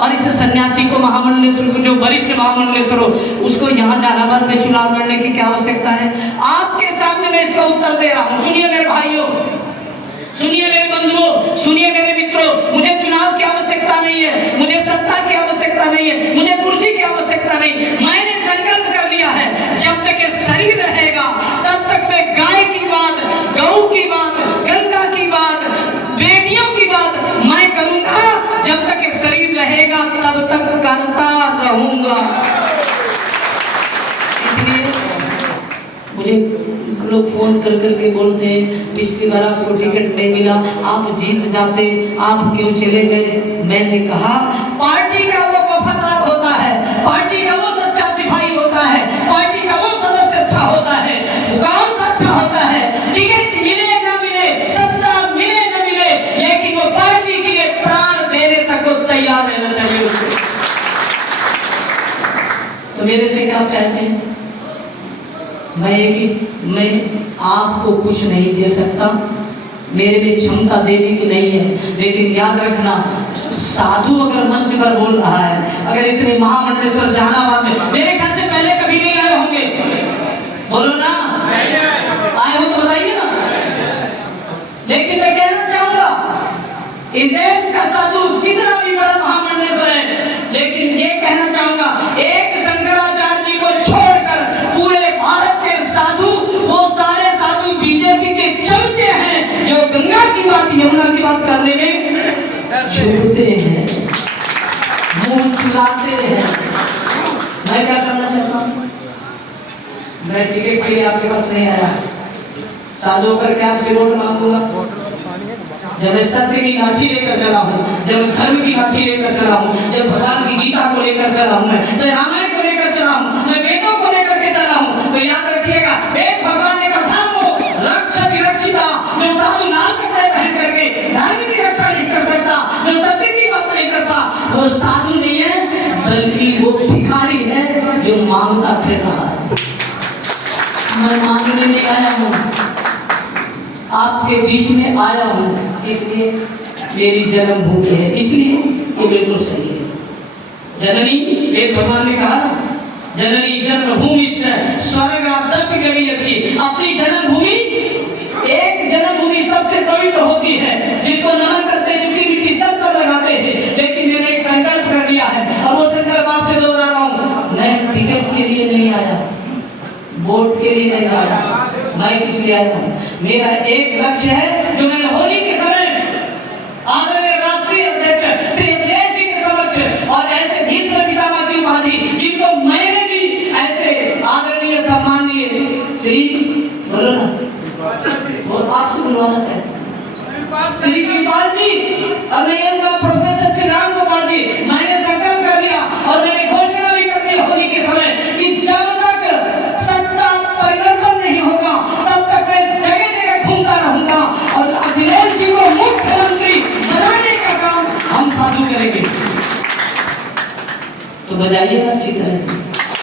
और इस सन्यासी को महामंडलेश्वर को जो वरिष्ठ महामंडलेश्वर हो उसको यहाँ जहानाबाद में चुनाव लड़ने की क्या आवश्यकता है? आपके सामने मैं इसका उत्तर दे रहा हूँ। सुनिए मेरे भाइयों, सुनिए मेरे बंधुओं, सुनिए मेरे मित्रों, मुझे चुनाव की आवश्यकता नहीं है, मुझे सत्ता की आवश्यकता नहीं है, मुझे कुर्सी की आवश्यकता नहीं। मैंने संकल्प कर लिया है जब तक ये शरीर रहेगा तब तक मैं गाय की बात, गौ की बात, गंगा की बात, बेटियों की बात मैं करूंगा। जब तक ये शरीर रहेगा तब तक करता रहूंगा। इसलिए मुझे लोग फोन कर करके बोलते हैं पिछली बार आपको टिकट नहीं मिला, आप जीत जाते, आप क्यों चले गए? मैंने कहा पार्टी का वो वफादार होता है, पार्टी का वो सच्चा सिपाही होता है, पार्टी का वो सदस्य अच्छा होता है। कौन सा अच्छा होता है? टिकट मिले ना मिले, सत्ता मिले ना मिले, लेकिन वो पार्टी के लिए प्राण देने तक वो तैयार रहना चाहिए उसको। तो मेरे से क्या चाहते हैं? मैं आपको कुछ नहीं दे सकता, मेरे में क्षमता देने की नहीं है, लेकिन याद रखना साधु अगर मंच पर बोल रहा है, अगर इतने महामंडलेश्वर जहानाबाद में मेरे ख्याल से पहले कभी नहीं आए होंगे, बोलो ना आए हो तो बताइए ना। लेकिन मैं कहना चाहूंगा इस देश का साधु कितना भी बड़ा महामंडलेश्वर है, लेकिन ये कहना चाहूंगा एक शंकराचार्य जी को छोड़कर पूरे भारत के साधु, वो सारे साधु बीजेपी के चमचे हैं जो गंगा की बात, यमुना की बात करने में छूटते हैं, मुंह चुराते हैं। मैं क्या करना चाहता हूँ? मैं टिकट के लिए आपके पास नहीं आया, साधु होकर क्या आपसे वोट मांगूंगा? जब मैं सत्य की लाठी लेकर चला हूँ, जब मैं धर्म की लाठी लेकर चला हूँ, जब भगवान की गीता को लेकर चला हूँ, मैं रामायण को लेकर चला हूँ, मैं वेदों को लेकर के चला हूँ, तो याद रखिएगा वेद भगवान ने कहा वो रक्षति रक्षिता, जो साधु लाल कपड़े पहन करके धर्म की रक्षा नहीं कर सकता, जो सत्य की बात नहीं करता, वो साधु नहीं है बल्कि वो भिखारी है जो मांगता फिर रहा है। मैं मांगने नहीं आया हूँ, आपके बीच में आया हूँ, इसलिए मेरी जन्मभूमि है, इसलिए ये बिल्कुल सही है। जननी, एक भगवान ने कहा जननी जन्मभूमि से स्वर्गादपि गरीयसी, अपनी जन्मभूमि, एक जन्मभूमि सबसे पवित्र होती है जिसको नमन करते हैं, जिसकी मिट्टी सर पर लगाते हैं। लेकिन मैंने एक संकल्प कर लिया है और वो संकल्प आपसे दोहरा रहा हूँ, मैं टिकट के लिए नहीं आया, वोट के लिए नहीं आया, मैं किस लिए आया हूँ? मेरा एक लक्ष्य है जो मैंने होली के समय आदरणीय राष्ट्रीय अध्यक्ष श्री अखिलेश जी के समक्ष और ऐसे भीष्म पितामह की उपाधि जिनको मैंने भी ऐसे आदरणीय सम्मानीय श्री बोलो ना, बहुत आपसे बुलवाना चाहते श्री शिवपाल जी और नहीं उनका प्रोफेसर श्री राम गोपाल जी, मैंने संकल्प कर लिया और मैंने घोषणा भी कर दी होली के समय कि जब तक सत्ता परिवर्तन नहीं होगा तब तक मैं जगह जगह घूमता रहूंगा और अखिलेश जी को मुख्यमंत्री बनाने का काम हम साधु करेंगे। तो बजाइए अच्छी तरह से।